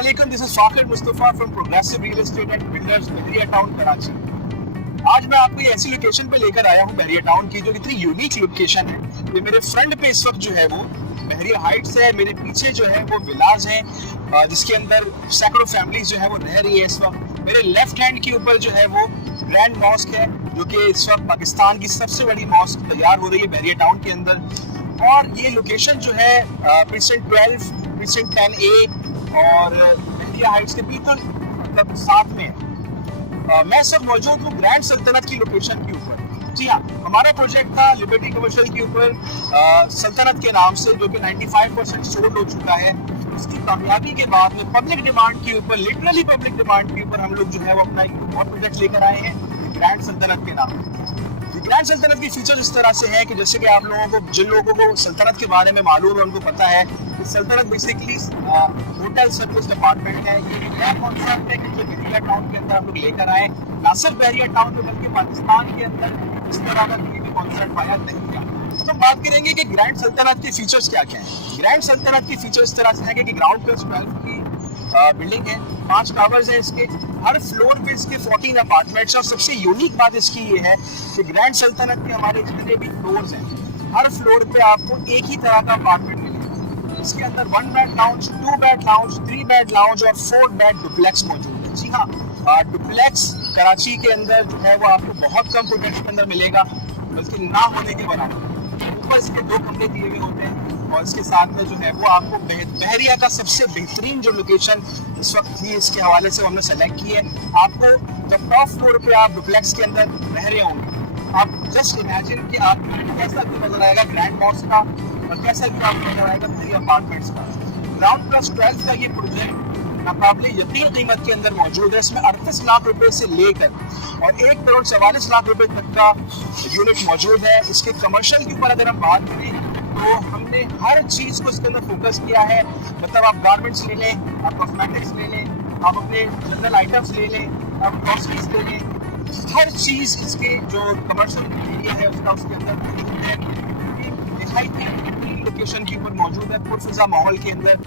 Assalamualaikum, this is Fakir Mustafa from Progressive Real Estate and Builders, Bahria town Karachi. आज मैं आपको ये ऐसी लोकेशन पे लेकर आया हूँ बहरिया टाउन की, जो इतनी यूनिक लोकेशन है। ये मेरे फ्रंट पे इस वक्त जो है वो बहरिया हाइट्स है, मेरे पीछे जो है वो विलाज हैं, जिसके अंदर सैकड़ों फैमिलीज जो है वो रह रही है इस वक्त। मेरे लेफ्ट हैंड के ऊपर जो है वो ग्रैंड मॉस्क है, जो कि इस वक्त पाकिस्तान की सबसे बड़ी मॉस्क तैयार हो रही है बहरिया टाउन के अंदर। और ये लोकेशन जो है प्रीसेंट 12, प्रीसेंट 10A और बहरिया हाइट्स के बिल्कुल मतलब साथ में है। मैं सब मौजूद हूँ ग्रैंड सल्तनत की लोकेशन के ऊपर। जी हाँ, हमारा प्रोजेक्ट था लिबर्टी कमर्शियल के ऊपर सल्तनत के नाम से, जो कि 95% सोल्ड हो चुका है। इसकी कामयाबी के बाद में पब्लिक डिमांड के ऊपर, लिटरली पब्लिक डिमांड के ऊपर हम लोग जो है वो अपना एक और प्रोजेक्ट लेकर आए हैं ग्रैंड सल्तनत के नाम। ग्रैंड सल्तनत की फीचर्स इस तरह से है कि जैसे कि आप लोगों को, जिन लोगों को सल्तनत के बारे में मालूम है, उनको पता है कि सल्तनत बेसिकली होटल सर्विस अपार्टमेंट है। ये नया कॉन्सेप्ट है कि जो बहरिया टाउन के अंदर हम लोग लेकर आए, ना सिर्फ बहरिया टाउन में बल्कि पाकिस्तान के अंदर इस तरह का कोई भी कॉन्सेप्ट पाया नहीं था। तो बात करेंगे कि ग्रैंड सल्तनत के फीचर्स क्या क्या हैं। ग्रैंड सल्तनत के फीचर्स इस तरह से है कि ग्राउंड प्लस 12 की बिल्डिंग है, 5 टावर्स हैं इसके, हर फ्लोर पे इसके 14 अपार्टमेंट्स। और सबसे यूनिक बात इसकी ये है कि ग्रैंड सल्तनत के हमारे जितने भी फ्लोर्स हैं, हर फ्लोर पे आपको एक ही तरह का अपार्टमेंट मिलेगा। इसके अंदर 1 bed lounge, 2 bed lounge, 3 bed lounge और 4 बेड डुप्लेक्स मौजूद है। जी हाँ, डुप्लेक्स कराची के अंदर जो है वो आपको बहुत कम प्रोजेक्ट के अंदर मिलेगा, बल्कि ना होने के बराबर। ऊपर इसके 2 कमरे दिए हुए होते हैं और इसके साथ में जो है वो आपको बहरिया का सबसे बेहतरीन जो लोकेशन इस वक्त थी, इसके हवाले से हमने सेलेक्ट की है। आपको जब टॉप फ्लोर पे आप डुप्लेक्स के अंदर रह रहे होंगे, आप जस्ट इमेजिन कि आपको कैसा व्यू नजर आएगा ग्रैंड मॉस्क का और कैसा व्यू आपको नजर आएगा बहरिया अपार्टमेंट्स का। ग्राउंड प्लस 12 का ये प्रोजेक्ट नाकाबिले यकीन कीमत के अंदर मौजूद है। इसमें 38 लाख रुपए से लेकर और 1,44 लाख रुपए तक का यूनिट मौजूद है। इसके कमर्शियल के ऊपर अगर हम बात करें तो हमने हर चीज को इसके अंदर फोकस किया है। मतलब आप गारमेंट्स ले लें, आप कॉस्मेटिक्स ले लें, आप अपने जनरल आइटम्स ले लें, आप ग्रोसरीज ले लें, हर चीज इसके जो कमर्शियल एरिया है उसका उसके अंदर दिखाई लोकेशन के ऊपर मौजूद है, पुरफिजा माहौल के अंदर।